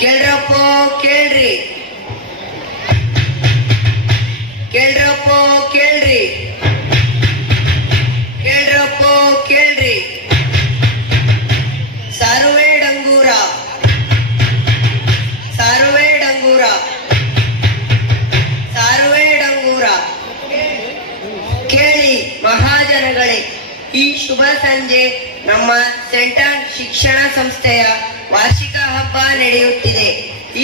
ಕೇಳ್ರಪ್ಪೋ ಕೇಳ್ರಿ, ಕೇಳ್ರಪ್ಪೋ ಕೇಳ್ರಿ, ಕೇಳ್ರಪ್ಪೋ ಕೇಳ್ರಿ. ಸಾರುವೆ ಡಂಗೂರ, ಸಾರುವೆ ಡಂಗೂರ, ಸಾರುವೆ ಡಂಗೂರ. ಕೇಳಿ ಮಹಾಜನಗಳೇ, ಈ ಶುಭ ಸಂಜೆ ನಮ್ಮ ಸೆಂಟರ್ ಶಿಕ್ಷಣ ಸಂಸ್ಥೆಯ ವಾರ್ಷಿಕ ಹಬ್ಬ ನಡೆಯುತ್ತಿದೆ.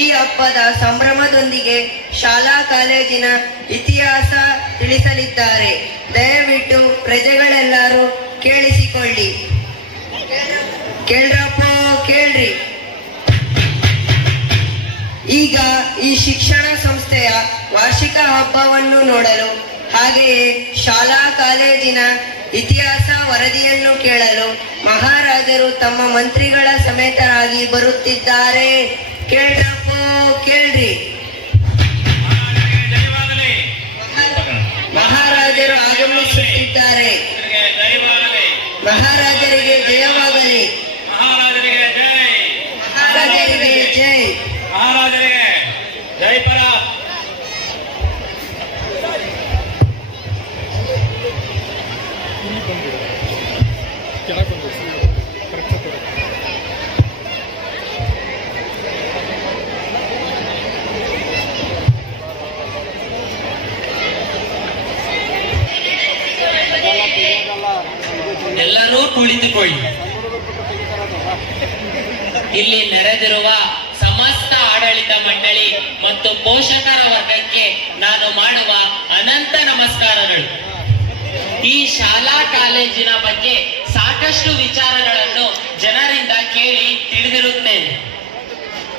ಈ ಹಬ್ಬದ ಸಂಭ್ರಮದೊಂದಿಗೆ ಶಾಲಾ ಕಾಲೇಜಿನ ಇತಿಹಾಸ ತಿಳಿಸಲಿದ್ದಾರೆ. ದಯವಿಟ್ಟು ಪ್ರಜೆಗಳೆಲ್ಲರೂ ಕೇಳಿಸಿಕೊಳ್ಳಿ. ಕೇಳ್ರಪ್ಪೋ ಕೇಳ್ರಿ. ಈಗ ಈ ಶಿಕ್ಷಣ ಸಂಸ್ಥೆಯ ವಾರ್ಷಿಕ ಹಬ್ಬವನ್ನು ನೋಡಲು, ಹಾಗೆಯೇ ಶಾಲಾ ಕಾಲೇಜಿನ ಇತಿಹಾಸ ವರದಿಯನ್ನು ಕೇಳಲು ಮಹಾರಾಜರು ತಮ್ಮ ಮಂತ್ರಿಗಳ ಸಮೇತರಾಗಿ ಬರುತ್ತಿದ್ದಾರೆ. ಕೇಳ್ರಪ್ಪೋ ಕೇಳ್ರಿ. ಮಹಾರಾಜರು ಆಗಮಿಸುತ್ತಿದ್ದಾರೆ. ಮಹಾರಾಜರಿಗೆ ಜಯವಾಗಲಿ. ಮಹಾರಾಜರಿಗೆ ಜೈ. ಮಹಾರಾಜರಿಗೆ ಜೈ ಪರ. ಎಲ್ಲರೂ ಕುಳಿತುಕೊಳ್ಳಿ. ಇಲ್ಲಿ ನೆರೆದಿರುವ ಸಮಸ್ತ ಆಡಳಿತ ಮಂಡಳಿ ಮತ್ತು ಪೋಷಕರ ವರ್ಗಕ್ಕೆ ನಾನು ಮಾಡುವ ಅನಂತ ನಮಸ್ಕಾರಗಳು. ಈ ಶಾಲಾ ಕಾಲೇಜಿನ ಬಗ್ಗೆ ಸಾಕಷ್ಟು ವಿಚಾರಗಳನ್ನು ಜನರಿಂದ ಕೇಳಿ ತಿಳಿದಿರುತ್ತೇನೆ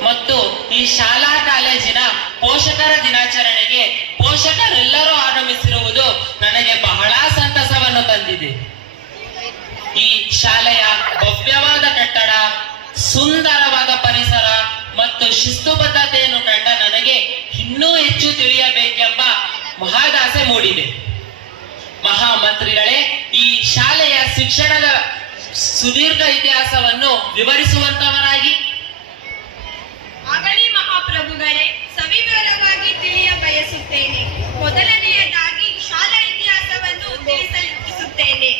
ಮತ್ತು ಈ ಶಾಲಾ ಕಾಲೇಜಿನ ಪೋಷಕರ ದಿನಾಚರಣೆಗೆ ಪೋಷಕರೆಲ್ಲರೂ ಆಗಮಿಸಿರುವುದು ನನಗೆ ಬಹಳ ಸಂತಸವನ್ನು ತಂದಿದೆ. ಈ ಶಾಲೆಯ ಭವ್ಯವಾದ ಕಟ್ಟಡ, ಸುಂದರವಾದ ಪರಿಸರ ಮತ್ತು ಶಿಸ್ತುಬದ್ಧತೆಯನ್ನು ಕಂಡ ನನಗೆ ಇನ್ನೂ ಹೆಚ್ಚು ತಿಳಿಯಬೇಕೆಂಬ ಮಹದಾಸೆ ಮೂಡಿದೆ. ಮಹಾಮಂತ್ರಿಗಳೇ, ಈ ಶಾಲೆಯ ಶಿಕ್ಷಣದ ಸುದೀರ್ಘ ಇತಿಹಾಸವನ್ನು ವಿವರಿಸುವಂತವರಾಗಿ. ಆಗಲಿ ಮಹಾಪ್ರಭುಗಳೇ, ಸವಿವರವಾಗಿ ತಿಳಿಯ ಬಯಸುತ್ತೇನೆ. ಮೊದಲನೆಯದಾಗಿ ಶಾಲಾ ಇತಿಹಾಸವನ್ನು ತಿಳಿಸಲಿಚ್ಛಿಸುತ್ತೇನೆ.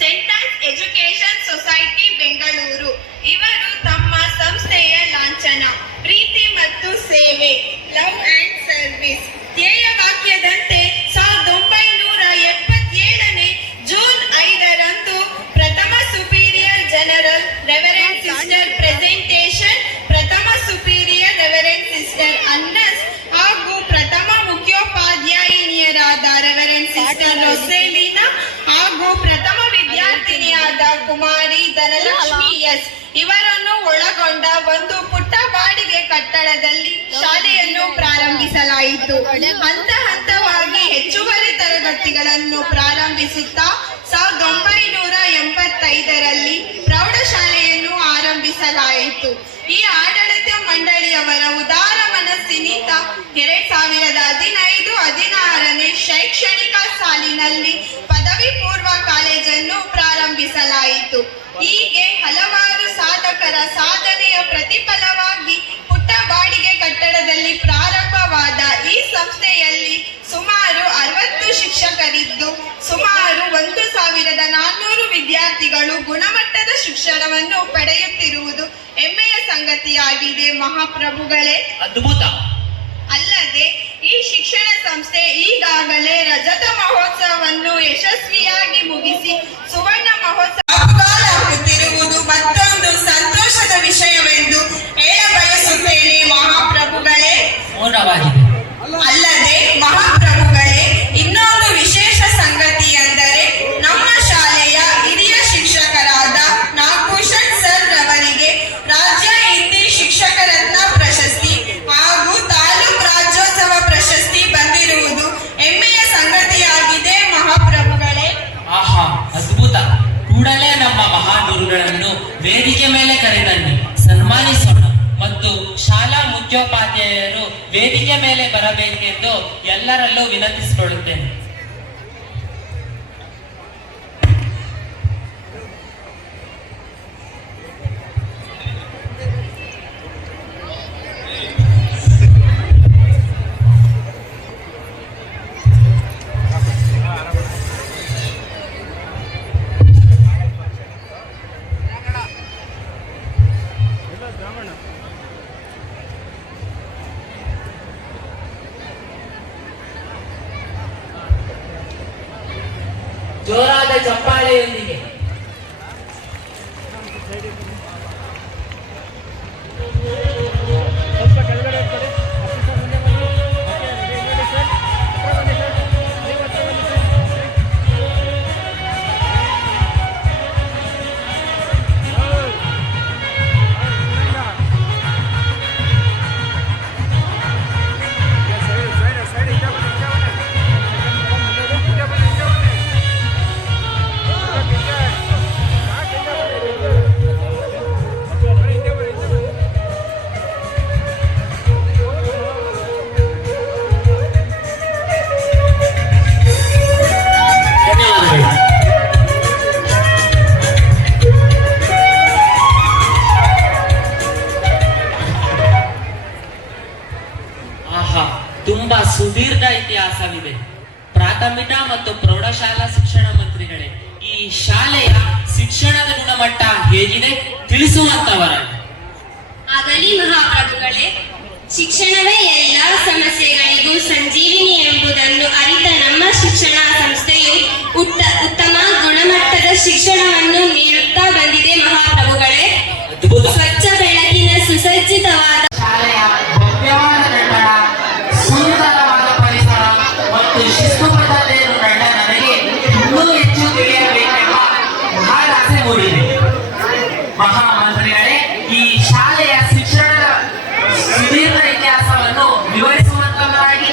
ಸೆಂಟರ್ ಎಜುಕೇಶನ್ ಸೊಸೈಟಿ ಬೆಂಗಳೂರು ಇವರು ತಮ್ಮ ಸಂಸ್ಥೆಯ ಲಾಂಛನ ಪ್ರೀತಿ ಮತ್ತು ಸೇವೆ, ಲವ್ ಅಂಡ್ ಸರ್ವಿಸ್ ಧ್ಯೇಯ ವಾಕ್ಯದಂತೆ 1977ನೇ ಜೂನ್ 5ರಂದು ಪ್ರಥಮ superior general reverend sister presentation, ಪ್ರಥಮ ಸುಪೀರಿಯರ್ ರೆವರೆಂಡ್ ಸಿಸ್ಟರ್ ಅನ್ನಸ್ ಹಾಗೂ ಪ್ರಥಮ ಮುಖ್ಯೋಪಾಧ್ಯಾಯಿನಿಯರಾದ ರೆವರೆಂಡ್ ಸಿಸ್ಟರ್ ರೊಸೆಲಿನಾ ಹಾಗೂ ಪ್ರಥಮ ವಿದ್ಯಾರ್ಥಿನಿಯಾದ ಕುಮಾರಿ ಧನಲಕ್ಷ್ಮಿ ಎಸ್ ಇವರನ್ನು ಒಳಗೊಂಡ ಒಂದು ಪುಟ್ಟ ಬಾಡಿಗೆ ಕಟ್ಟಡದಲ್ಲಿ ಶಾಲೆಯನ್ನು ಪ್ರಾರಂಭಿಸಲಾಯಿತು. ಹಂತ ಹಂತವಾಗಿ ಹೆಚ್ಚುವರಿ ತರಗತಿಗಳನ್ನು ಪ್ರಾರಂಭಿಸುತ್ತಾ 1985ರಲ್ಲಿ ಪ್ರೌಢಶಾಲೆಯನ್ನು ಆರಂಭಿಸಲಾಯಿತು. ಈ ಆಡಳಿತ ಮಂಡಳಿಯವರ ಉದಾರ ಮನಸ್ಸಿನಿಂದ 2015-16ನೇ ಶೈಕ್ಷಣಿಕ ಸಾಲಿನಲ್ಲಿ ಪದವಿ ಪೂರ್ವ ಕಾಲೇಜನ್ನು ಪ್ರಾರಂಭಿಸಲಾಯಿತು. ಹೀಗೆ ಹಲವಾರು ಸಾಧಕರ ಸಾಧನೆಯ ಪ್ರತಿಫಲವಾಗಿ ಪುಟ್ಟ ಬಾಡಿಗೆ ಕಟ್ಟಡದಲ್ಲಿ ಪ್ರಾರಂಭವಾದ ಈ ಸಂಸ್ಥೆಯಲ್ಲಿ ಸುಮಾರು 60 ಶಿಕ್ಷಕರಿದ್ದು ಸುಮಾರು 1400 ವಿದ್ಯಾರ್ಥಿಗಳು ಗುಣಮಟ್ಟದ ಶಿಕ್ಷಣವನ್ನು ಪಡೆಯುತ್ತಿರುವುದು ಹೆಮ್ಮೆಯ ಸಂಗತಿಯಾಗಿದೆ. ಮಹಾಪ್ರಭುಗಳೇ, ಅದ್ಭುತ. ಅಲ್ಲದೆ ಈ ಶಿಕ್ಷಣ ಸಂಸ್ಥೆ ಈಗಾಗಲೇ ರಜತ ಮಹೋತ್ಸವವನ್ನು ಯಶಸ್ವಿಯಾಗಿ ಮುಗಿಸಿ ಸುವರ್ಣ ಮಹೋತ್ಸವ ಹಾಕುತ್ತಿರುವುದು ಮತ್ತೊಂದು ಸಂತೋಷದ ವಿಷಯವೆಂದು ಹೇಳ ಬಯಸುತ್ತೇನೆ. ಮಹಾಪ್ರಭುಗಳೇ, ಅಲ್ಲದೆ ಮಹಾಪ್ರಭುಗಳೇ, ಇನ್ನೊಂದು ವಿಶೇಷ ಸಂಗತಿ ಎಂದರೆ ನಮ್ಮ ಶಾಲೆಯ ಹಿರಿಯ ಶಿಕ್ಷಕರಾದ ನಾಗಭೂಷಣ್ ಸರ್ ರವರಿಗೆ ರಾಜ್ಯ ಹಿಂದಿ ಶಿಕ್ಷಕ ರತ್ನ ಪ್ರಶಸ್ತಿ ಹಾಗೂ ತಾಲೂಕು ರಾಜ್ಯೋತ್ಸವ ಪ್ರಶಸ್ತಿ ಬಂದಿರುವುದು ಹೆಮ್ಮೆಯ ಸಂಗತಿಯಾಗಿದೆ. ಮಹಾಪ್ರಭುಗಳೇ, ಆಹಾ, ಅದ್ಭುತ. ಕೂಡಲೇ ನಮ್ಮ ಮಹಾಗುರುಗಳನ್ನು ವೇದಿಕೆ ಮೇಲೆ ಕರೆದನ್ನಿ, ಸನ್ಮಾನಿಸೋಣ ಮತ್ತು ಶಾಲಾ ಮುಖ್ಯೋಪಾಧ್ಯಾಯರು ವೇದಿಕೆ ಮೇಲೆ ಬರಬೇಕೆಂದು ಎಲ್ಲರಲ್ಲೂ ವಿನಂತಿಸಿಕೊಳ್ಳುತ್ತೇನೆ. ಜೋರಾದ ಚಪ್ಪಾಳೆಯೊಂದಿಗೆ ಆಹಾ, ತುಂಬಾ ಸುದೀರ್ಘ ಇತಿಹಾಸವಿದೆ. ಪ್ರಾಥಮಿಕ ಮತ್ತು ಪ್ರೌಢಶಾಲಾ ಶಿಕ್ಷಣ ಮಂತ್ರಿಗಳೇ, ಈ ಶಾಲೆಯ ಶಿಕ್ಷಣದ ಗುಣಮಟ್ಟ ಹೇಗಿದೆ ತಿಳಿಸುವಂತವರಾಗಿ. ಆಗಲಿ ಮಹಾಪ್ರಭುಗಳೇ, ಶಿಕ್ಷಣವೇ ಎಲ್ಲ ಸಮಸ್ಯೆಗಳಿಗೂ ಸಂಜೀವಿನಿ ಎಂಬುದನ್ನು ಅರಿತ ನಮ್ಮ ಶಿಕ್ಷಣ ಸಂಸ್ಥೆಯು ಉತ್ತಮ ಗುಣಮಟ್ಟದ ಶಿಕ್ಷಣವನ್ನು ನೀಡುತ್ತಾ ಬಂದಿದೆ ಮಹಾಪ್ರಭುಗಳೇ. ಅದ್ಭುತ. ಸ್ವಚ್ಛ ಬೆಳಕಿನ ಸುಸಜ್ಜಿತವಾದ ಶಾಲೆಯ ಭವ್ಯವಾದ ಕಟ್ಟಡ, ಸುಂದರವಾದ ಪರಿಸರ ಮತ್ತು ಶಿಸ್ತುಬದ್ಧತೆಯನ್ನು ಕಂಡ ನನಗೆ ಇನ್ನೂ ಹೆಚ್ಚು ತಿಳಿಯಬೇಕೆಂಬ ಮಹಾದಾಸೆ ಮೂಡಿದೆ. ಮಹಾಮಂತ್ರಿಗಳೇ, ಈ ಶಾಲೆಯ ಶಿಕ್ಷಣದ ಸುದೀರ್ಘ ಇತಿಹಾಸವನ್ನು ವಿವರಿಸುವಂತವರಾಗಿ.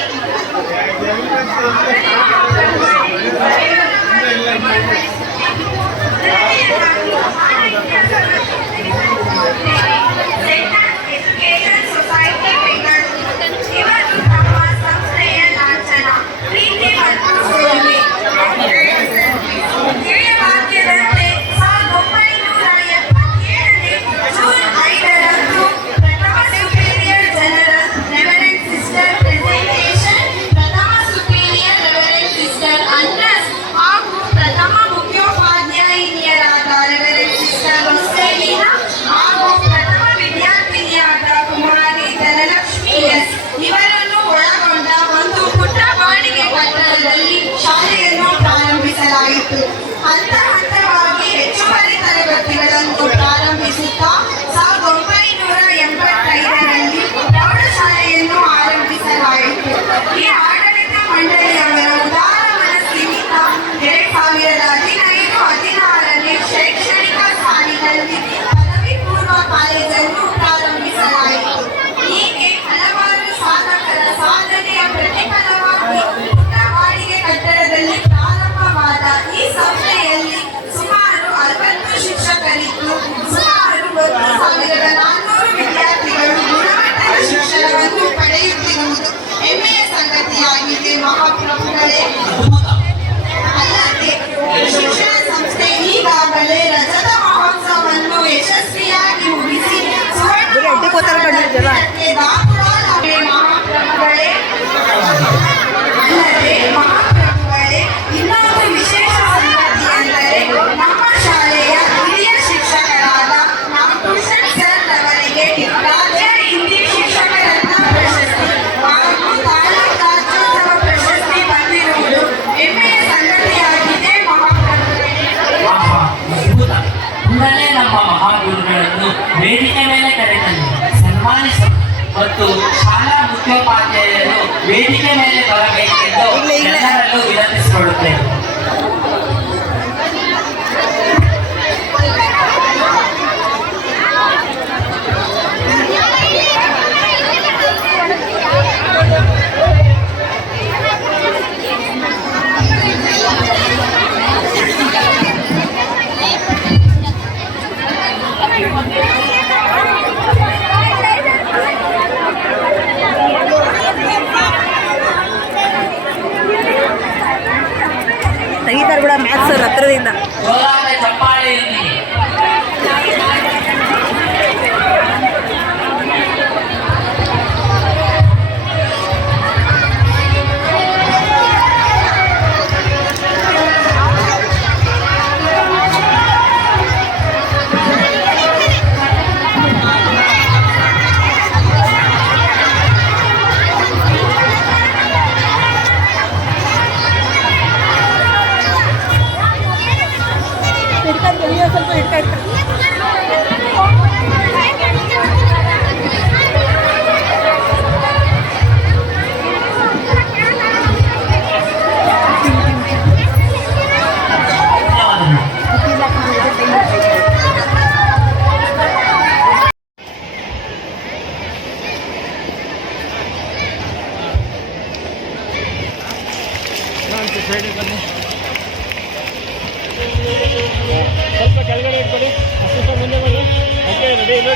ಎಜುಕೇಶನ್ ಸೊಸೈಟಿ ಬೆಂಗಳೂರು ಇವರು ನಮ್ಮ ಸಂಸ್ಥೆಯ ಲಾಂಛನ, ಪ್ರೀತಿ ಮತ್ತು ಸೋಲಿ. ಧ್ಯೇಯವಾಕ್ಯದಂತೆ 1977ನೇ ಜೂನ್ 5ರಂದು ಪ್ರಥಮ superior general reverend sister presentation, ಪ್ರಥಮ ಸುಪೀರಿಯರ್ ರೆವರೆಂಡ್ ಸಿಸ್ಟರ್ ಅನ್ರಸ್ ಹಾಗೂ ಪ್ರಥಮ ಮುಖ್ಯೋಪಾಧ್ಯಾಯಿನಿಯರಾದ ರೆವರೆಂಡ್ ಸಿಸ್ಟರ್ ರೊಸೆಲಿನಾ ಹಾಗೂ ಪ್ರಥಮ ವಿದ್ಯಾರ್ಥಿನಿಯಾದ ಕುಮಾರಿ ಧನಲಕ್ಷ್ಮಿ ಎಸ್ ಇವರನ್ನು ಒಳಗೊಂಡ ಒಂದು ಪುಟ್ಟ ಬಾಡಿಗೆ ಕಟ್ಟಡದಲ್ಲಿ ಶಾಲೆಯನ್ನು ಪ್ರಾರಂಭಿಸಲಾಯಿತು. ಹಂತ ಹಂತವಾಗಿ ಹೆಚ್ಚುವರಿ ತರಗತಿಗಳನ್ನು ಪ್ರಾರಂಭಿಸುತ್ತಾ 1985ರಲ್ಲಿ ಪ್ರೌಢಶಾಲೆಯನ್ನು ಆರಂಭಿಸಲಾಯಿತು. ಈ ಆಡಳಿತ ಮಂಡಳಿಯವರ ಉದಾರ ಮನಸ್ಸಿನಿಂದ 2015-16ನೇ ಶೈಕ್ಷಣಿಕ ಸಾಲಿನಲ್ಲಿ ಪದವಿ ಪೂರ್ವ ಕಾಲೇಜನ್ನು ಪ್ರಾರಂಭಿಸಲಾಯಿತು. ಹೀಗೆ ಹಲವಾರು ಸಾಧಕರ ಸಾಧನೆಯ ಪ್ರತಿಫಲವಾಗಿ ಪುಟ್ಟ ಬಾಡಿಗೆ ಕಟ್ಟಡದಲ್ಲಿ ಪ್ರಾರಂಭವಾದ ಈ ಸಂಸ್ಥೆಯಲ್ಲಿ ಸುಮಾರು 60 ಶಿಕ್ಷಕರಿದ್ದು ಸುಮಾರು 1,400 ವಿದ್ಯಾರ್ಥಿಗಳು ಗುಣಮಟ್ಟದ ಶಿಕ್ಷಣವನ್ನು ಪಡೆಯುತ್ತಿರುವುದು ಹೆಮ್ಮೆಯ ಸಂಗತಿಯಾಗಿದೆ ಮಹಾಪ್ರಭುಗಳೇ. ಅಲ್ಲದೆ ಈ ಶಿಕ್ಷಣ ಸಂಸ್ಥೆ ಈಗಾಗಲೇ ರಜತ ಮಹೋತ್ಸವವನ್ನು ಯಶಸ್ವಿಯಾಗಿ ಮುಗಿಸಿ ಸುವರ್ಣ ಮಹೋತ್ಸವಕ್ಕೆ ದಾಖಲಾಗಿವೆ ಮಹಾಪ್ರಭುಗಳೇ. ಅಲ್ಲದೆ ಮಹಾಪ್ರಭುಗಳೇ, ಇನ್ನೊಂದು ವಿಶೇಷ ಸಂಗತಿ ಅಂದರೆ ನಮ್ಮ ಶಾಲೆಯ ಹಿರಿಯ ಶಿಕ್ಷಕರಾದ ನಾಗಭೂಷಣ್ ಸರ್ ರವರಿಗೆ ರಾಜ್ಯ ಹಿಂದಿ ಶಿಕ್ಷಕ ರತ್ನ ಪ್ರಶಸ್ತಿ ಹಾಗೂ ತಾಲೂಕು ರಾಜ್ಯೋತ್ಸವ ಪ್ರಶಸ್ತಿ ಬಂದಿರುವುದು ಹೆಮ್ಮೆಯ ಸಂಗತಿಯಾಗಿದೆ ಮಹಾಪ್ರಭುಗಳೇ. ಆಹಾ, ಅದ್ಭುತ. ಕೂಡಲೇ ನಮ್ಮ ಮಹಾಗುರುಗಳನ್ನು ವೇದಿಕೆ ಮೇಲೆ ಕರೆತಂದು ಸನ್ಮಾನಿಸಿ ಮತ್ತು ಶಾಲಾ ಮುಖ್ಯೋಪಾಧ್ಯಾಯರು ವೇದಿಕೆ ಮೇಲೆ ಬರಬೇಕೆಂದು ಎಲ್ಲರಲ್ಲೂ ವಿನಂತಿಸಿಕೊಳ್ಳುತ್ತೇವೆ. ತೆಗಿತಾರೆ ಬಿಡ ಮ್ಯಾಥ್ಸ್ ಹತ್ರದಿಂದ. ಜೋರಾದ ಚಪ್ಪಾಳೆಯೊಂದಿಗೆ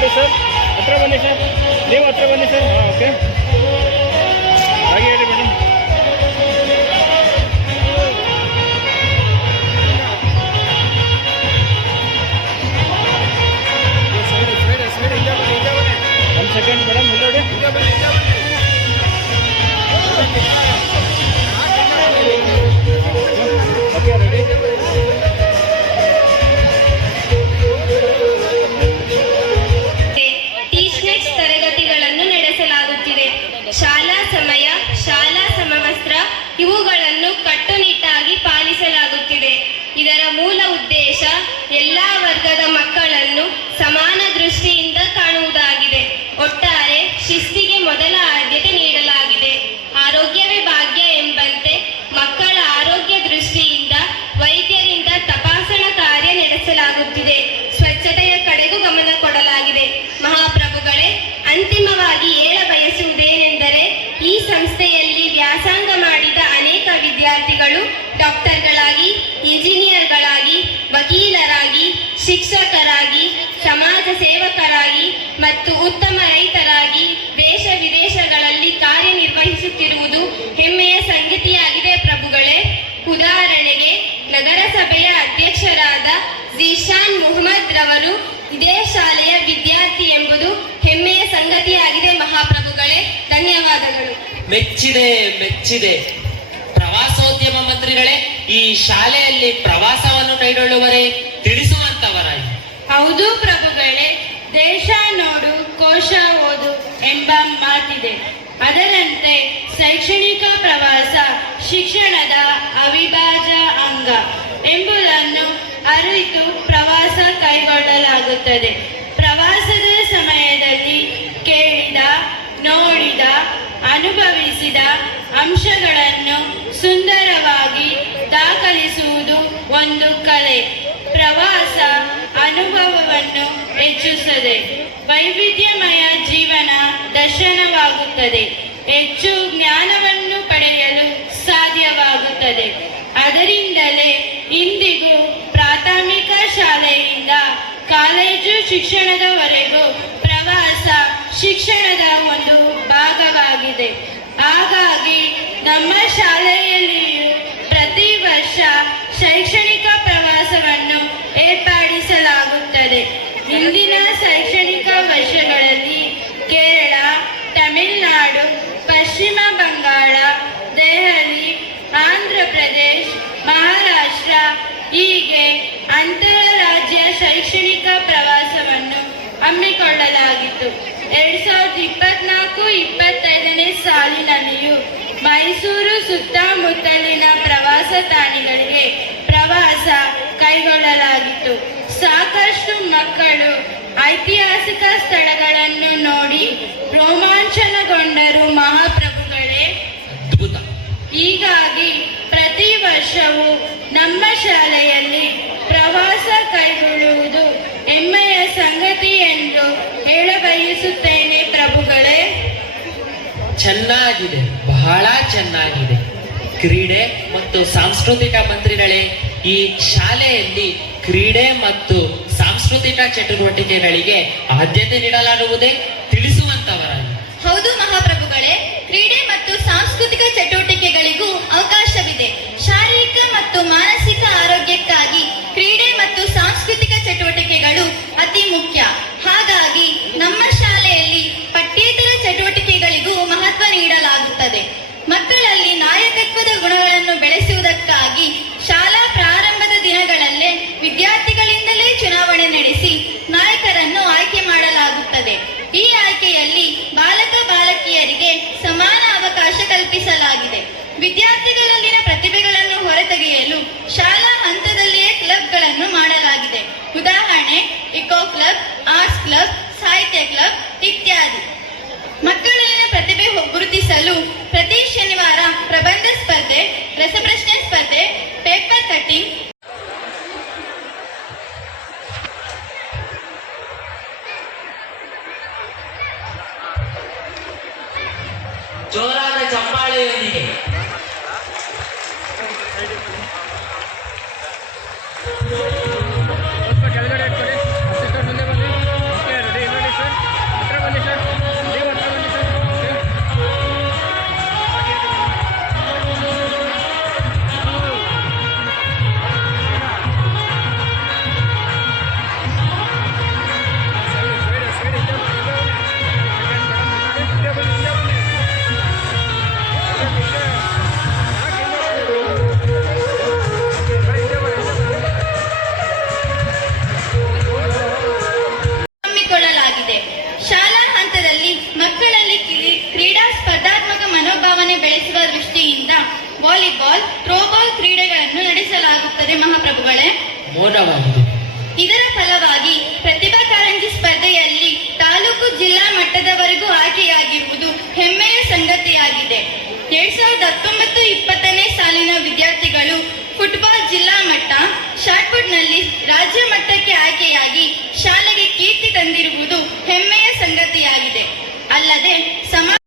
ನೋಡಿ ಸರ್, ಹತ್ರ ಬನ್ನಿ ಸರ್, ನೀವು ಹತ್ರ ಬನ್ನಿ ಸರ್. ಹಾಂ, ಓಕೆ, ಹಾಗೆ ಹೇಳಿ ಮೇಡಮ್. ಒಂದು ಸೆಕೆಂಡ್ ಮೇಡಮ್, ಇಲ್ಲಿ ನೋಡಿ. Okay, ready. ಟೀಚ್ನೆಟ್ಸ್ ತರಗತಿಗಳನ್ನು ನಡೆಸಲಾಗುತ್ತಿದೆ. ಶಾಲಾ ಸಮಯ, ಶಾಲಾ ಸಮವಸ್ತ್ರ ಇವುಗಳನ್ನು ಕಟ್ಟುನಿಟ್ಟಾಗಿ ಪಾಲಿಸಲಾಗುತ್ತಿದೆ. ಇದರ ಮೂಲ ಉದ್ದೇಶ ಎಲ್ಲಾ ವರ್ಗದ ಮಕ್ಕಳನ್ನು ಸಮಾನ ದೃಷ್ಟಿಯಿಂದ ಕಾಣುವುದಾಗಿದೆ. ಒಟ್ಟಾರೆ ಶಿಸ್ತಿಗೆ ಮೊದಲ ಆದ್ಯತೆ ನೀಡಲಾಗಿದೆ. ಆರೋಗ್ಯವೇ ಭಾಗ್ಯ ಎಂಬಂತೆ ಮಕ್ಕಳ ಆರೋಗ್ಯ ದೃಷ್ಟಿಯಿಂದ ವೈದ್ಯರಿಂದ ತಪಾಸಣಾ ಕಾರ್ಯ ನಡೆಸಲಾಗುತ್ತಿದೆ. ಸ್ವಚ್ಛತೆಯ ಕಡೆಗೂ ಗಮನ ಕೊಡಲಾಗಿದೆ. ಮಹಾಪ್ರಭುಗಳೇ, ಅಂತಿಮವಾಗಿ ಹೇಳ ಬಯಸುವುದೇನೆಂದರೆ, ಈ ಸಂಸ್ಥೆಯಲ್ಲಿ ವ್ಯಾಸಂಗ ಮಾಡಿದ ಅನೇಕ ವಿದ್ಯಾರ್ಥಿಗಳು ಡಾಕ್ಟರ್ಗಳಾಗಿ, ಇಂಜಿನಿಯರ್ಗಳಾಗಿ, ವಕೀಲರಾಗಿ, ಶಿಕ್ಷಕರಾಗಿ, ಸಮಾಜ ಸೇವಕರಾಗಿ ಮತ್ತು ಉತ್ತಮ ರೈತರಾಗಿ ದೇಶ ವಿದೇಶಗಳಲ್ಲಿ ಕಾರ್ಯನಿರ್ವಹಿಸುತ್ತಿರುವುದು ಹೆಮ್ಮೆಯ ಸಂಗತಿಯಾಗಿದೆ ಪ್ರಭುಗಳೇ. ಉದಾಹರಣೆಗೆ, ನಗರಸಭೆಯ ಅಧ್ಯಕ್ಷರಾದ ಜಿಶಾನ್ ಮುಹಮ್ಮದ್ ರವರು ಇದೇ ಶಾಲೆಯ ವಿದ್ಯಾರ್ಥಿ ಎಂಬುದು ಹೆಮ್ಮೆಯ ಸಂಗತಿಯಾಗಿದೆ ಮಹಾಪ್ರಭುಗಳೇ. ಧನ್ಯವಾದಗಳು. ಮೆಚ್ಚಿದೆ ಮೆಚ್ಚಿದೆ. ಪ್ರವಾಸೋದ್ಯಮ ಮಂತ್ರಿಗಳೇ, ಈ ಶಾಲೆಯಲ್ಲಿ ಪ್ರವಾಸವನ್ನು ಕೈಗೊಳ್ಳುವರೇ, ತಿಳಿಸುವಂತವರಾಗಿ. ಹೌದು ಪ್ರಭುಗಳೇ, ದೇಶ ನೋಡು ಕೋಶ ಓದು ಎಂಬ ಮಾತಿದೆ. ಅದರಂತೆ ಶೈಕ್ಷಣಿಕ ಪ್ರವಾಸ ಶಿಕ್ಷಣದ ಅವಿಭಾಜ್ಯ ಅಂಗ ಎಂಬುದನ್ನು ಅರಿತು ಪ್ರವಾಸ ಕೈಗೊಳ್ಳಲಾಗುತ್ತದೆ. ಪ್ರವಾಸದ ಸಮಯದಲ್ಲಿ ಕೇಳಿದ, ನೋಡಿದ, ಅನುಭವಿಸಿದ ಅಂಶಗಳನ್ನು ಸುಂದರವಾಗಿ ದಾಖಲಿಸುವುದು ಒಂದು ಕಲೆ. ಪ್ರವಾಸ ಅನುಭವವನ್ನು ಹೆಚ್ಚಿಸುತ್ತದೆ. ವೈವಿಧ್ಯಮಯ ಜೀವನ ದರ್ಶನವಾಗುತ್ತದೆ. ಹೆಚ್ಚು ಜ್ಞಾನವನ್ನು ಪಡೆಯಲು ಸಾಧ್ಯವಾಗುತ್ತದೆ. ಅದರಿಂದಲೇ ಇಂದಿಗೂ ಪ್ರಾಥಮಿಕ ಶಾಲೆಯಿಂದ ಕಾಲೇಜು ಶಿಕ್ಷಣದವರೆಗೂ ಪ್ರವಾಸ ಶಿಕ್ಷಣದ ಒಂದು ಭಾಗವಾಗಿದೆ. ಹಾಗಾಗಿ ನಮ್ಮ ಶಾಲೆಯಲ್ಲಿಯೂ ಪ್ರತಿ ವರ್ಷ ಶೈಕ್ಷಣಿಕ ಪ್ರವಾಸವನ್ನು ಏರ್ಪಡಿಸಲಾಗುತ್ತದೆ. ಇಂದಿನ ಶೈಕ್ಷಣಿಕ ವರ್ಷಗಳಲ್ಲಿ ಕೇರಳ, ತಮಿಳುನಾಡು, ಪಶ್ಚಿಮ ಬಂಗಾಳ, ದೆಹಲಿ, ಆಂಧ್ರ ಪ್ರದೇಶ್, ಮಹಾರಾಷ್ಟ್ರ ಹೀಗೆ ಅಂತರರಾಜ್ಯ ಶೈಕ್ಷಣಿಕ ಪ್ರವಾಸವನ್ನು ಹಮ್ಮಿಕೊಳ್ಳಲಾಗಿತ್ತು. 2024-25ನೇ ಸಾಲಿನಲ್ಲಿಯೂ ಮೈಸೂರು ಸುತ್ತಮುತ್ತಲಿನ ಪ್ರವಾಸ ತಾಣಗಳಿಗೆ ಪ್ರವಾಸ ಕೈಗೊಳ್ಳಲಾಗಿತ್ತು. ಸಾಕಷ್ಟು ಮಕ್ಕಳು ಐತಿಹಾಸಿಕ ಸ್ಥಳಗಳನ್ನು ನೋಡಿ ರೋಮಾಂಚನಗೊಂಡರು ಮಹಾಪ್ರಭುಗಳೇ. ಅದ್ಭುತ. ಹೀಗಾಗಿ ಪ್ರತಿ ವರ್ಷವೂ ನಮ್ಮ ಶಾಲೆಯಲ್ಲಿ ಪ್ರವಾಸ ಕೈಗೊಳ್ಳುವುದು ಹೆಮ್ಮೆಯ ಸಂಗತಿ ಎಂದು ಹೇಳಬಯಸುತ್ತೇನೆ ಪ್ರಭುಗಳೇ. ಚೆನ್ನಾಗಿದೆ, ಬಹಳ ಚೆನ್ನಾಗಿದೆ. ಕ್ರೀಡೆ ಮತ್ತು ಸಾಂಸ್ಕೃತಿಕ ಮಂತ್ರಿಗಳೇ, ಈ ಶಾಲೆಯಲ್ಲಿ ಕ್ರೀಡೆ ಮತ್ತು ಸಾಂಸ್ಕೃತಿಕ ಚಟುವಟಿಕೆಗಳಿಗೆ ಆದ್ಯತೆ ನೀಡಲಾಗುವುದೇ, ತಿಳಿಸುವಂತವರಾಗಿ. ಹೌದು ಮಹಾಪ್ರಭುಗಳೇ, ಕ್ರೀಡೆ ಮತ್ತು ಸಾಂಸ್ಕೃತಿಕ ಚಟುವಟಿಕೆಗಳಿಗೂ ಅವಕಾಶವಿದೆ. ಶಾರೀರಿಕ ಮತ್ತು ಮಾನಸಿಕ ಆರೋಗ್ಯಕ್ಕಾಗಿ ಕ್ರೀಡೆ ಮತ್ತು ಸಾಂಸ್ಕೃತಿಕ ಚಟುವಟಿಕೆಗಳು ಅತಿ ಮುಖ್ಯ. ಹಾಗಾಗಿ ನಮ್ಮ ಶಾಲೆಯಲ್ಲಿ ಪಠ್ಯೇತರ ಚಟುವಟಿಕೆಗಳಿಗೂ ಮಹತ್ವ ನೀಡಲಾಗುತ್ತದೆ. ಮಕ್ಕಳಲ್ಲಿ ನಾಯಕತ್ವದ ಗುಣಗಳನ್ನು ಬೆಳೆಸುವುದಕ್ಕಾಗಿ ಶಾಲಾ ಪ್ರಾರಂಭದ ದಿನಗಳಲ್ಲೇ ವಿದ್ಯಾರ್ಥಿಗಳಿಂದಲೇ ಚುನಾವಣೆ ನಡೆಸಿ ನಾಯಕರನ್ನು ಆಯ್ಕೆ ಮಾಡಲಾಗುತ್ತದೆ. ಈ ಆಯ್ಕೆಯಲ್ಲಿ ಬಾಲಕ ಬಾಲಕಿಯರಿಗೆ ಸಮಾನ ಅವಕಾಶ ಕಲ್ಪಿಸಲಾಗಿದೆ. ವಿದ್ಯಾರ್ಥಿಗಳಲ್ಲಿನ ಪ್ರತಿಭೆಗಳನ್ನು ಹೊರತೆಗೆಯಲು ಶಾಲಾ ಹಂತದಲ್ಲಿಯೇ ಕ್ಲಬ್ಗಳನ್ನು ಮಾಡಲಾಗಿದೆ. ಉದಾಹರಣೆ ಇಕೋ ಕ್ಲಬ್, ಆರ್ಟ್ಸ್ ಕ್ಲಬ್, ಸಾಹಿತ್ಯ ಕ್ಲಬ್ ಇತ್ಯಾದಿ. ಮಕ್ಕಳಲ್ಲಿನ ಪ್ರತಿಭೆ ಗುರುತಿಸಲು ಪ್ರತಿ ಶನಿವಾರ ಪ್ರಬಂಧ ಸ್ಪರ್ಧೆ, ರಸಪ್ರಶ್ನೆ ಸ್ಪರ್ಧೆ, ಪೇಪರ್ ಕಟ್ಟಿಂಗ್, ಜೋರಾದ ಚಪ್ಪಾಳೆಯೊಂದಿಗೆ ಕೆಳಗಡೆ ಇಟ್ಕೊಳ್ಳಿ. ಮುಂದೆ ಬನ್ನಿ. ಓಕೆ, ರೆಡಿ, ನೋಡಿ ಮಹತ್ವವಾಗಿದೆ. ಶಾಲಾ ಹಂತದಲ್ಲಿ ಮಕ್ಕಳಲ್ಲಿ ಕ್ರೀಡಾ ಸ್ಪರ್ಧಾತ್ಮಕ ಮನೋಭಾವನೆ ಬೆಳೆಸುವ ದೃಷ್ಟಿಯಿಂದ ವಾಲಿಬಾಲ್, ಥ್ರೋಬಾಲ್ ಕ್ರೀಡೆಗಳನ್ನು ನಡೆಸಲಾಗುತ್ತದೆ ಮಹಾಪ್ರಭುಗಳೇ. ಮೌನವಾಗುವುದು. ಇದರ ಫಲವಾಗಿ ಪ್ರತಿಭಾ ಕಾರಂಜಿ ಸ್ಪರ್ಧೆಯಲ್ಲಿ ತಾಲೂಕು ಜಿಲ್ಲಾ ಮಟ್ಟದವರೆಗೆ